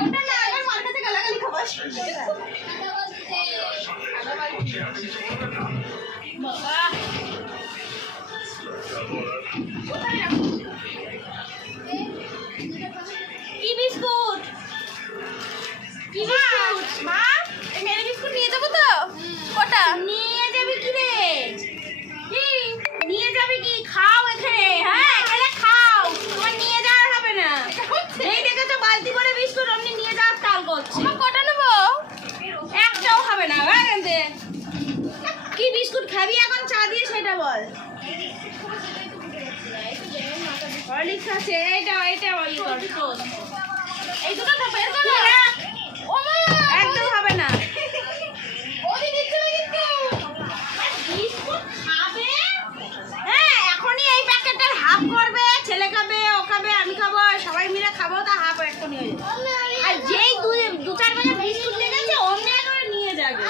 ওটা না আমার মার কাছে গালাগালি খাবার কি বিস্কুট কি বিস্কুট মা এই মেরে বিস্কুট নিয়ে যাবো তো কটা নিয়ে যাবি কি রে কি নিয়ে যাবি কি খাও এখানে হ্যাঁ এখানে খাও তোমার নিয়ে যাওয়া হবে না এই দেখে তো বালতি করে বিস্কুট অমনি নিয়ে যাওয়ার তাল করছে কটা নেবো একটাও হবে না কি বিস্কুট খাবি এখন চা দিয়ে সেটা বল হরলিক্স আছে এটা ওই কর তোর এই দুটো তো বের করো একদম হবে না ওদি দিচ্ছে না কিন্তু বিস্কুট খাবে হ্যাঁ এখনই এই প্যাকেটটার হাফ করবে ছেলে খাবে ও খাবে আমি খাবো সবাই মিলে খাবো তা হাফ এক্ষুনি হয়ে যাবে আর যেই দু চার বাজে বিস্কুট লেগেছে অন্য করে নিয়ে যাবে